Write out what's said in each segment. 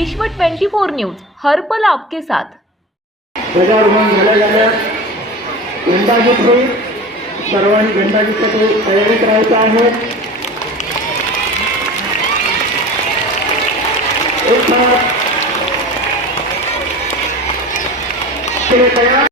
विश्व 24 न्यूज हर पल आपके साथ। ध्वजारोहण झाल्यानंतर झेंडागीत होईल। सर्वांनी झेंडागीताची तयारी करायची आहे। एक साथ तयार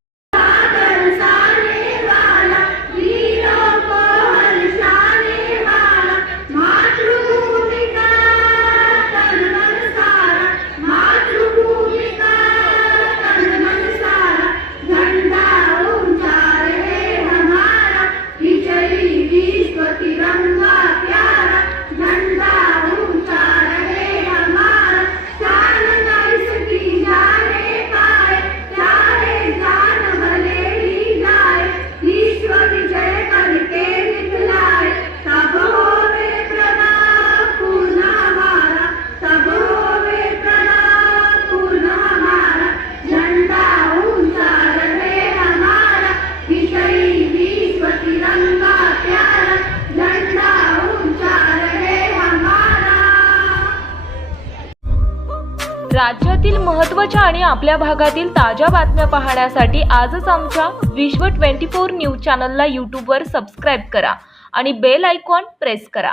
राज्यातील महत्त्वाच्या आणि आपल्या भागातील ताज्या बातम्या पाहण्यासाठी आजच आमच्या विश्व 24 न्यूज चॅनलला यूट्यूबवर सबस्क्राईब करा आणि बेल आयकॉन प्रेस करा।